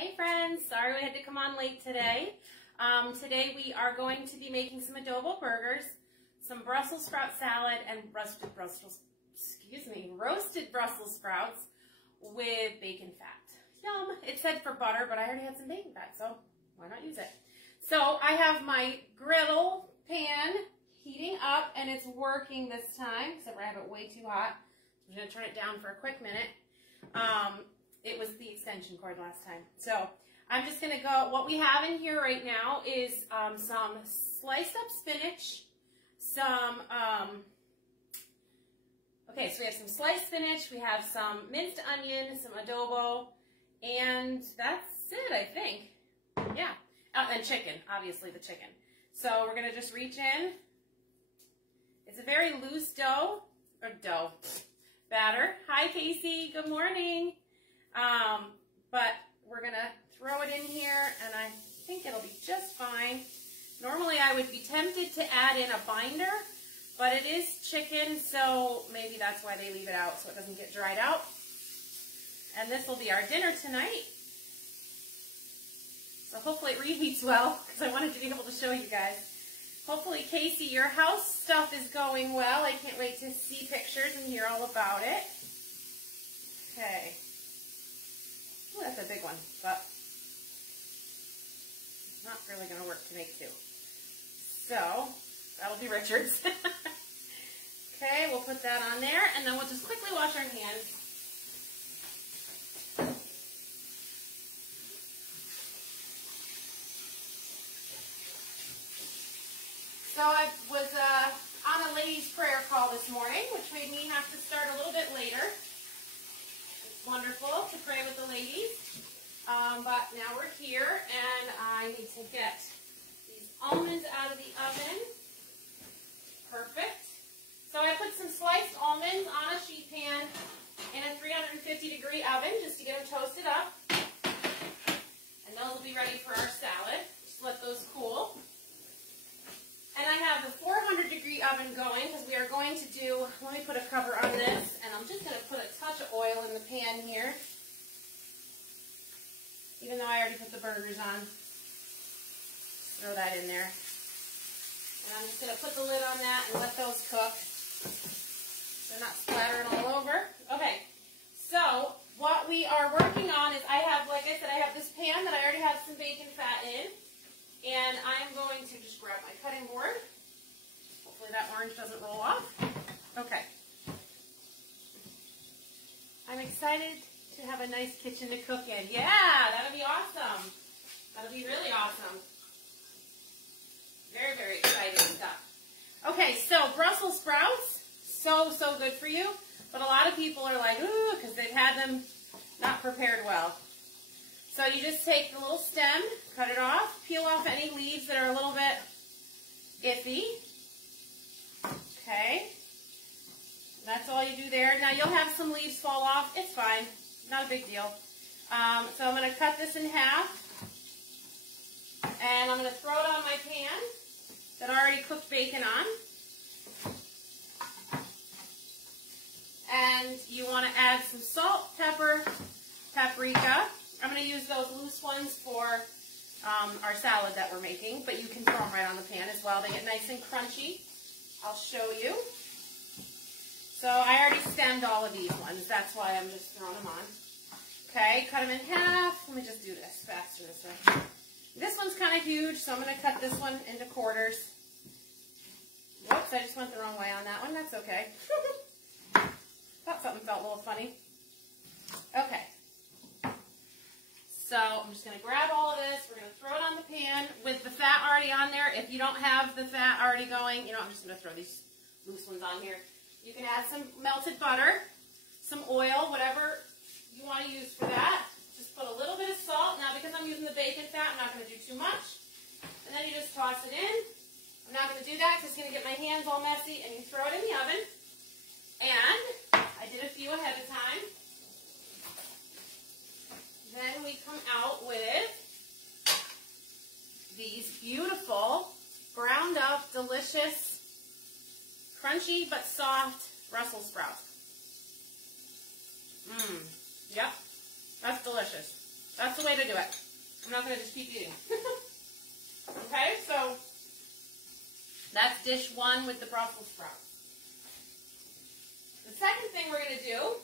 Hey friends, sorry we had to come on late today. Today we are going to be making some adobo burgers, some Brussels sprout salad, and roasted Brussels sprouts with bacon fat. Yum! It said for butter, but I already had some bacon fat, so why not use it? So I have my griddle pan heating up, and it's working this time, except for I have it way too hot. I'm going to turn it down for a quick minute. It was the extension cord last time. So I'm just going to go, what we have in here right now is some sliced up spinach, okay, so we have some sliced spinach, we have some minced onion, some adobo, and that's it, I think. Yeah. And chicken, obviously the chicken. So we're going to just reach in. It's a very loose batter. Hi, Casey. Good morning. But we're going to throw it in here, and I think it'll be just fine. Normally, I would be tempted to add in a binder, but it is chicken, so maybe that's why they leave it out, so it doesn't get dried out. And this will be our dinner tonight. So hopefully it reheats well, because I wanted to be able to show you guys. Hopefully, Casey, your house stuff is going well. I can't wait to see pictures and hear all about it. Okay. Ooh, that's a big one, but it's not really going to work to make two. So, that'll be Richard's. Okay, we'll put that on there, and then we'll just quickly wash our hands. So I was on a ladies' prayer call this morning, which made me have to start a little bit later. It's wonderful to pray with the ladies, but now we're here, and I need to get these almonds out of the oven. Perfect. So I put some sliced almonds on a sheet pan in a 350-degree oven just to get them toasted up, and those will be ready for our salad. Just let those cool. And I have the 400-degree oven going because we are going to do, let me put a cover on this, and I'm just going to put a touch of oil in the pan here, even though I already put the burgers on. Throw that in there. And I'm just going to put the lid on that and let those cook. They're not splattering all over. Okay, so what we are working on is I have, like I said, I have this pan that I already have some bacon fat in. And I'm going to just grab my cutting board. Hopefully that orange doesn't roll off. Okay. I'm excited to have a nice kitchen to cook in. Yeah, that'll be awesome. That'll be really awesome. Very, very exciting stuff. Okay, so Brussels sprouts, so good for you. But a lot of people are like, ooh, because they've had them not prepared well. So you just take the little stem, cut it off, peel off any leaves that are a little bit iffy. Okay. That's all you do there. Now you'll have some leaves fall off. It's fine. Not a big deal. So I'm going to cut this in half. And I'm going to throw it on my pan that I already cooked bacon on. And you want to add some salt, pepper, paprika. I'm going to use those loose ones for our salad that we're making, but you can throw them right on the pan as well. They get nice and crunchy. I'll show you. So I already stemmed all of these ones. That's why I'm just throwing them on. Okay, cut them in half. Let me just do this faster this way. This one's kind of huge, so I'm going to cut this one into quarters. Whoops, I just went the wrong way on that one. That's okay. Thought something felt a little funny. Okay. So I'm just going to grab all of this. We're going to throw it on the pan with the fat already on there. If you don't have the fat already going, you know, I'm just going to throw these loose ones on here. You can add some melted butter, some oil, whatever you want to use for that. Just put a little bit of salt. Now, because I'm using the bacon fat, I'm not going to do too much. And then you just toss it in. I'm not going to do that because it's going to get my hands all messy. And you throw it in the oven. And I did a few ahead of time. Then we come out with these beautiful, ground up, delicious, crunchy but soft Brussels sprouts. Yep, that's delicious. That's the way to do it. I'm not going to just keep eating. Okay, so that's dish one with the Brussels sprouts. The second thing we're going to do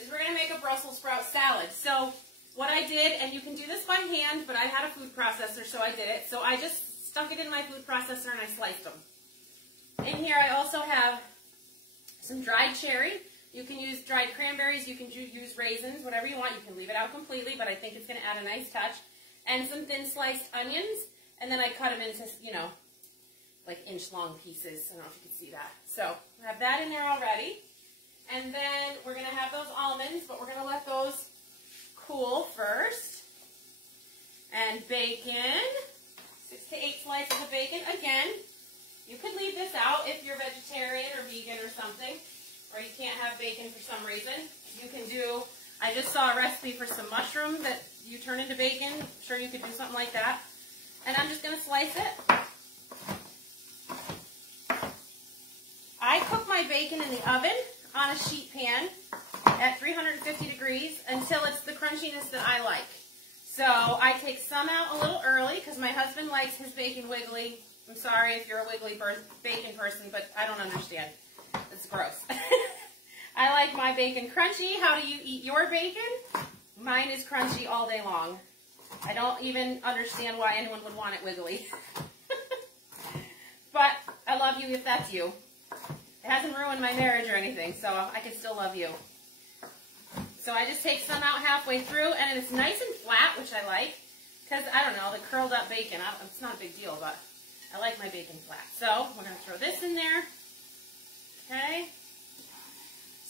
is we're going to make a Brussels sprout salad. So what I did, and you can do this by hand, but I had a food processor, so I did it. So I just stuck it in my food processor and I sliced them. In here I also have some dried cherry. You can use dried cranberries, you can use raisins, whatever you want. You can leave it out completely, but I think it's going to add a nice touch. And some thin sliced onions, and then I cut them into, you know, like inch-long pieces. I don't know if you can see that. So I have that in there already. And then we're going to have those almonds, but we're going to let those cool first. And bacon, 6 to 8 slices of bacon. Again, you could leave this out if you're vegetarian or vegan or something, or you can't have bacon for some reason. You can do, I just saw a recipe for some mushroom that you turn into bacon. I'm sure you could do something like that. And I'm just going to slice it. I cook my bacon in the oven on a sheet pan at 350 degrees until it's the crunchiness that I like. So I take some out a little early because my husband likes his bacon wiggly. I'm sorry if you're a wiggly bacon person, but I don't understand. It's gross. I like my bacon crunchy. How do you eat your bacon? Mine is crunchy all day long. I don't even understand why anyone would want it wiggly. But I love you if that's you. It hasn't ruined my marriage or anything, so I can still love you. So I just take some out halfway through, and it's nice and flat, which I like. Because, I don't know, the curled up bacon, it's not a big deal, but I like my bacon flat. So we're going to throw this in there. Okay.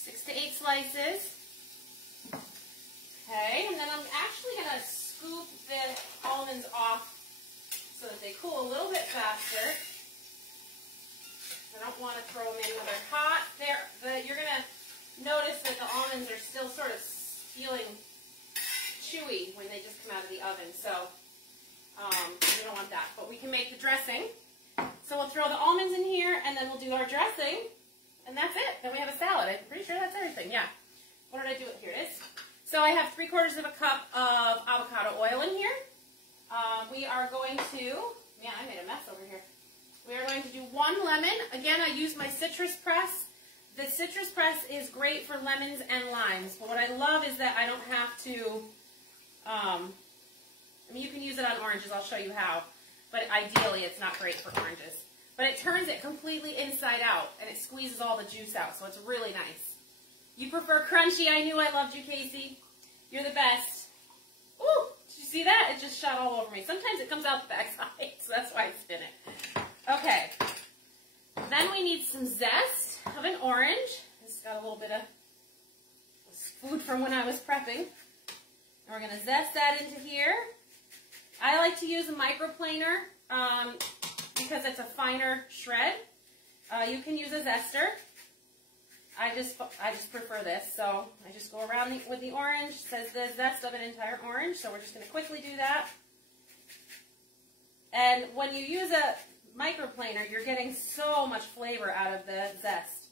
6 to 8 slices. Okay, and then I'm actually going to scoop the almonds off so that they cool a little bit faster. I don't want to throw them in when they're hot. You're going to notice that the almonds are still sort of feeling chewy when they just come out of the oven. So you don't want that. But we can make the dressing. So we'll throw the almonds in here, and then we'll do our dressing. And that's it. Then we have a salad. I'm pretty sure that's everything. Yeah. What did I do? Here it is. So I have 3/4 of a cup of avocado oil in here. We are going to, man, I made a mess over here. We are going to do 1 lemon. Again, I use my citrus press. The citrus press is great for lemons and limes. But what I love is that I don't have to, I mean, you can use it on oranges. I'll show you how. But ideally, it's not great for oranges. But it turns it completely inside out, and it squeezes all the juice out, so it's really nice. You prefer crunchy. I knew I loved you, Casey. You're the best. Ooh, did you see that? It just shot all over me. Sometimes it comes out the backside, so that's why I spin it. Okay. Then we need some zest of an orange. This got a little bit of food from when I was prepping. And we're going to zest that into here. I like to use a microplaner because it's a finer shred. You can use a zester. I just prefer this, so I just go around with the orange. It says the zest of an entire orange, so we're just going to quickly do that. And when you use a microplaner, you're getting so much flavor out of the zest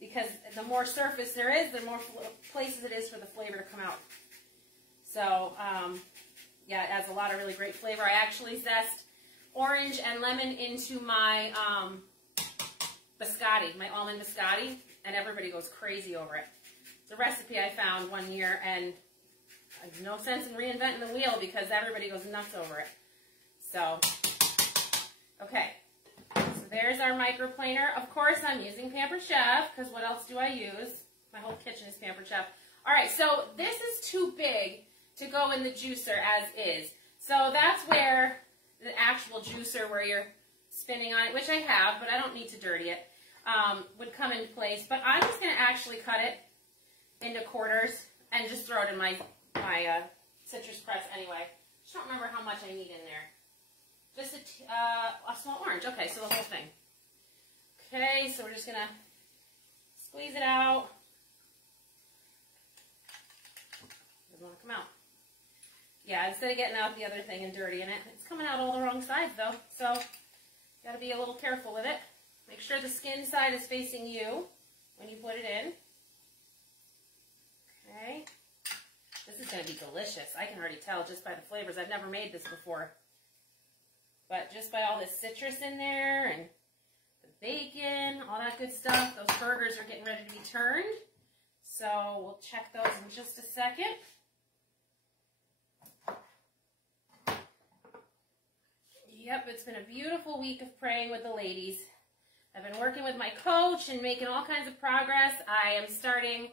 because the more surface there is, the more places it is for the flavor to come out. So, yeah, it adds a lot of really great flavor. I actually zest orange and lemon into my biscotti, my almond biscotti, and everybody goes crazy over it. It's a recipe I found one year, and there's no sense in reinventing the wheel because everybody goes nuts over it. So, okay. So there's our microplaner. Of course, I'm using Pampered Chef because what else do I use? My whole kitchen is Pampered Chef. All right, so this is too big to go in the juicer as is. So that's where the actual juicer where you're spinning on it, which I have, but I don't need to dirty it, would come into place. But I'm just going to actually cut it into quarters and just throw it in my citrus press anyway. Just don't remember how much I need in there. Just a small orange. Okay, so the whole thing. Okay, so we're just going to squeeze it out. Doesn't want to come out. Yeah, instead of getting out the other thing and dirtying it, it's coming out all the wrong sides though. So, got to be a little careful with it. Make sure the skin side is facing you when you put it in. Okay. This is going to be delicious. I can already tell just by the flavors. I've never made this before. But just by all this citrus in there and the bacon, all that good stuff, those burgers are getting ready to be turned. So we'll check those in just a second. Yep, it's been a beautiful week of praying with the ladies. I've been working with my coach and making all kinds of progress. I am starting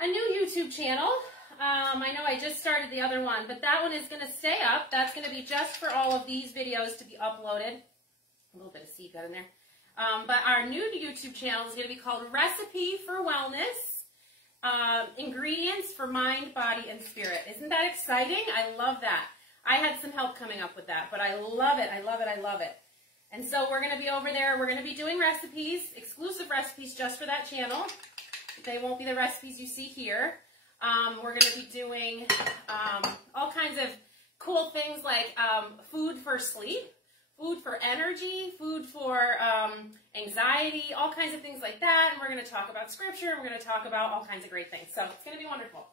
a new YouTube channel. I know I just started the other one, but that one is going to stay up. That's going to be just for all of these videos to be uploaded. A little bit of seed got in there. But our new YouTube channel is going to be called Recipe for Wellness, Ingredients for Mind, Body, and Spirit. Isn't that exciting? I love that. I had some help coming up with that, but I love it. I love it. I love it. And so we're going to be over there. We're going to be doing recipes, exclusive recipes just for that channel. They won't be the recipes you see here. We're going to be doing all kinds of cool things like food for sleep, food for energy, food for anxiety, all kinds of things like that. And we're going to talk about scripture, and we're going to talk about all kinds of great things. So it's going to be wonderful.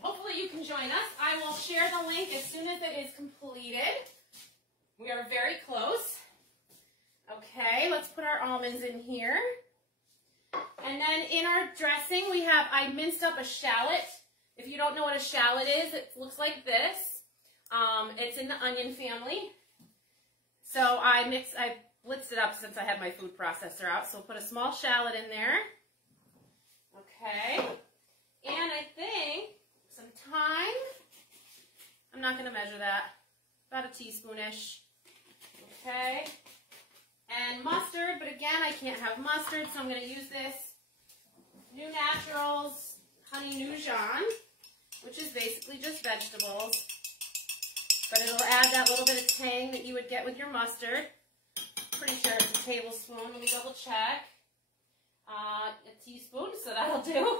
Hopefully you can join us. I will share the link as soon as it is completed. We are very close. Okay, let's put our almonds in here. And then in our dressing, I minced up a shallot. If you don't know what a shallot is, it looks like this. It's in the onion family. So I blitzed it up since I had my food processor out. So we'll put a small shallot in there. Okay. And I think some thyme. I'm not going to measure that. About a teaspoonish. Okay. And mustard, but again, I can't have mustard, so I'm going to use this New Naturals Honey Nougat, which is basically just vegetables. But it'll add that little bit of tang that you would get with your mustard. Pretty sure it's a tablespoon. Let me double check. A teaspoon, so that'll do.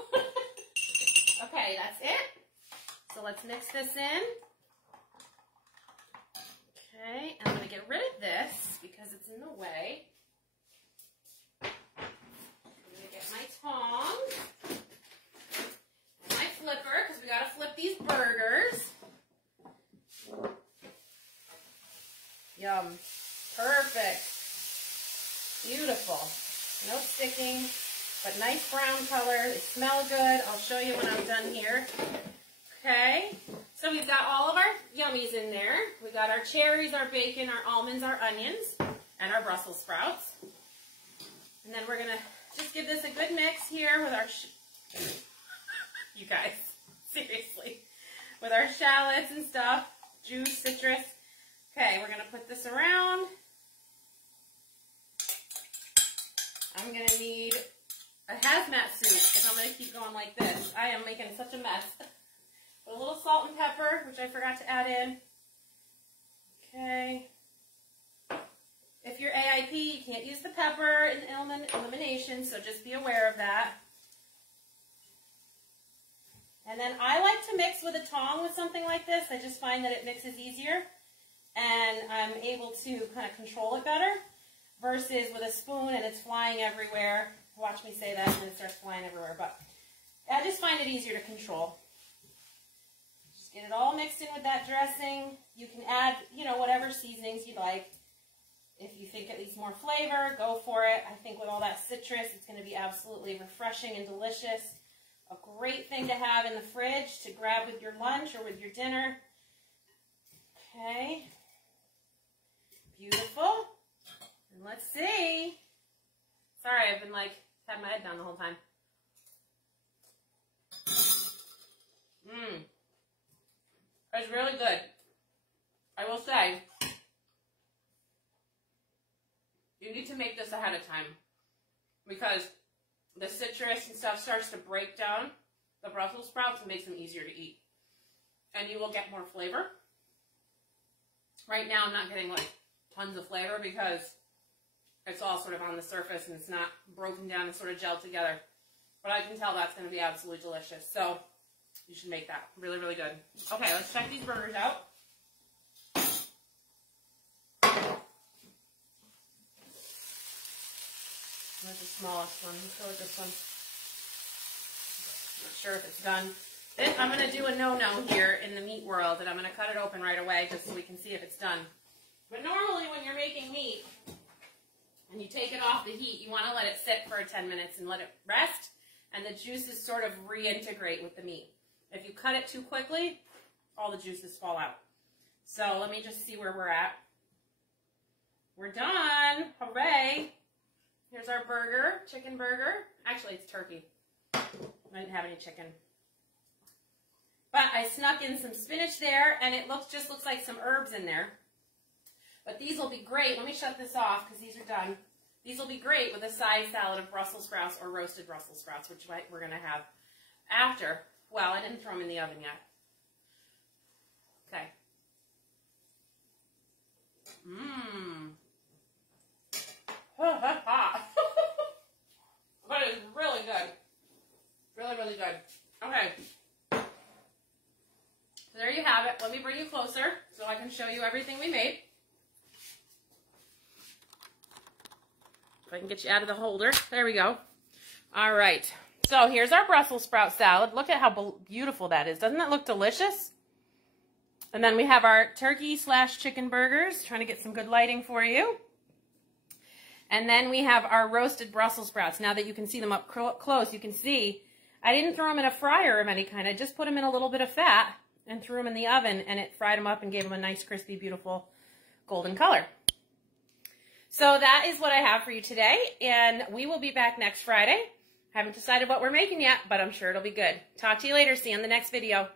Okay, that's it. So let's mix this in. Okay, and I'm going to get rid of this because it's in the way. I'm going to get my tongs and my flipper because we got to flip these burgers. Yum. Perfect. Beautiful. No sticking, but nice brown color. They smell good. I'll show you when I'm done here. Okay, so we've got all of our yummies in there. We got our cherries, our bacon, our almonds, our onions, and our Brussels sprouts. And then we're going to just give this a good mix here with our, you guys, seriously, with our shallots and stuff, juice, citrus. Okay, we're going to put this around. I'm going to need a hazmat suit if I'm going to keep going like this. I am making such a mess. Put a little salt and pepper, which I forgot to add in. Okay. If you're AIP, you can't use the pepper in elimination, so just be aware of that. And then I like to mix with a tong with something like this. I just find that it mixes easier, and I'm able to kind of control it better, versus with a spoon and it's flying everywhere. Watch me say that and then it starts flying everywhere, but I just find it easier to control. Get it all mixed in with that dressing. You can add, whatever seasonings you like. If you think it needs more flavor, go for it. I think with all that citrus, it's going to be absolutely refreshing and delicious. A great thing to have in the fridge to grab with your lunch or with your dinner. Okay. Beautiful. And let's see. Sorry, I've been had my head down the whole time. Mmm. It's really good. I will say, you need to make this ahead of time because the citrus and stuff starts to break down the Brussels sprouts and makes them easier to eat. And you will get more flavor. Right now I'm not getting tons of flavor because it's all sort of on the surface and it's not broken down and sort of gelled together. But I can tell that's going to be absolutely delicious. So you should make that. Really, really good. Okay, let's check these burgers out. Where's the smallest one? Let's go with this one. Not sure if it's done. I'm going to do a no-no here in the meat world, and I'm going to cut it open right away just so we can see if it's done. But normally when you're making meat and you take it off the heat, you want to let it sit for 10 minutes and let it rest, and the juices sort of reintegrate with the meat. If you cut it too quickly, all the juices fall out. So let me just see where we're at. We're done. Hooray. Here's our burger, chicken burger. Actually, it's turkey. I didn't have any chicken. But I snuck in some spinach there, and it just looks like some herbs in there. But these will be great. Let me shut this off because these are done. These will be great with a side salad of Brussels sprouts or roasted Brussels sprouts, which we're going to have after. Well, I didn't throw them in the oven yet. Okay. Mmm. But it's really good. Really, really good. Okay. So there you have it. Let me bring you closer so I can show you everything we made. If I can get you out of the holder. There we go. All right. So here's our Brussels sprout salad. Look at how beautiful that is. Doesn't that look delicious? And then we have our turkey/chicken burgers. Trying to get some good lighting for you. And then we have our roasted Brussels sprouts. Now that you can see them up close, you can see I didn't throw them in a fryer of any kind. I just put them in a little bit of fat and threw them in the oven, and it fried them up and gave them a nice, crispy, beautiful golden color. So that is what I have for you today, and we will be back next Friday. Haven't decided what we're making yet, but I'm sure it'll be good. Talk to you later. See you on the next video.